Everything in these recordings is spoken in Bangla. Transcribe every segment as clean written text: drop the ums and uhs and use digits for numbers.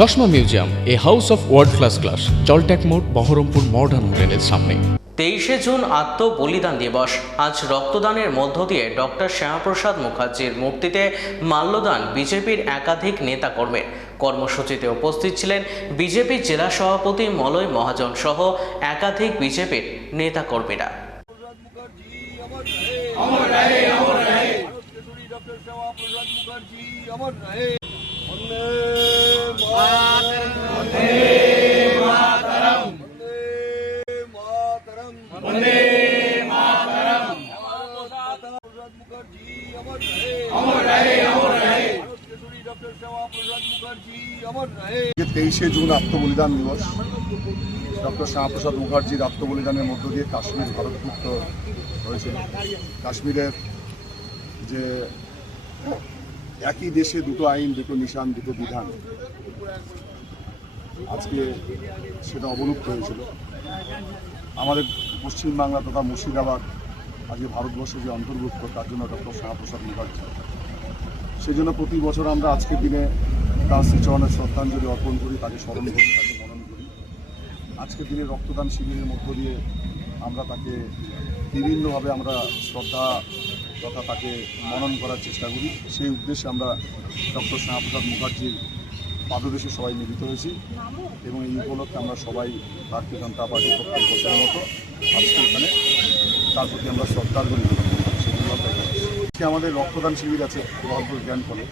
চশমা museum, a house of world class, জলট্যাক মোড়, বহরমপুর মডার্ন হোটেলের সামনে। 23শে জুন আত্ম বলিদান দিবস। আজ রক্তদানের মধ্য দিয়ে ডক্টর শ্যামাপ্রসাদ মুখার্জির মূর্তিতে মাল্যদান বিজেপির একাধিক নেতাকর্মীর। কর্মসূচিতে উপস্থিত ছিলেন বিজেপির জেলা সভাপতি মলয় মহাজন সহ একাধিক বিজেপির নেতাকর্মীরা। তেইশে জুন আত্মবলিদান দিবস। ডক্টর শ্যামাপ্রসাদ মুখার্জির আত্মবলিদানের মধ্য দিয়ে কাশ্মীর ভারতভুক্ত হয়েছিল। কাশ্মীরের যে একই দেশে দুটো আইন, দুটো নিশান, দুটো বিধান, আজকে সেটা অবলুপ্ত হয়েছিল। আমাদের পশ্চিমবাংলা তথা মুর্শিদাবাদ আজকে ভারতবর্ষে যে অন্তর্ভুক্ত, তার জন্য ডক্টর শ্যামাপ্রসাদ মুখার্জি। সেই জন্য প্রতি বছর আমরা আজকের দিনে তার শ্রীচরণের শ্রদ্ধাঞ্জলি অর্পণ করি, তাকে স্মরণ করি, তাকে মনন করি। আজকের দিনে রক্তদান শিবিরের মধ্য দিয়ে আমরা তাকে বিভিন্নভাবে আমরা শ্রদ্ধা তথা তাকে মনন করার চেষ্টা করি। সেই উদ্দেশ্যে আমরা ডক্টর শ্যামাপ্রসাদ মুখার্জির পাদদেশে সবাই মিলিত হয়েছি এবং এই উপলক্ষে আমরা সবাই ভারতীয় জনতা পার্টির প্রত্যেক বছরের মতো আজকে এখানে তার প্রতি আমরা শ্রদ্ধাঞ্জলি আমাদের রক্তদান শিবির আছে বহরমপুর জ্ঞান ফলে।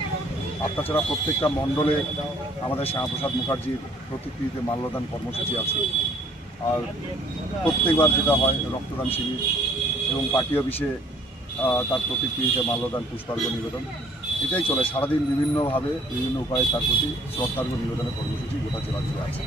আর তাছাড়া প্রত্যেকটা মণ্ডলে আমাদের শ্যামাপ্রসাদ মুখার্জির প্রতিকৃতিতে মাল্যদান কর্মসূচি আছে। আর প্রত্যেকবার যেটা হয় রক্তদান শিবির এবং পার্টি অফিসে তার প্রতিকৃতিতে মাল্যদান, পুষ্পার্ঘ নিবেদন, এটাই চলে সারাদিন। বিভিন্নভাবে বিভিন্ন উপায়ে তার প্রতি শ্রদ্ধার্ঘ্য নিবেদনের কর্মসূচি গোটা জেলা জুড়ে আছে।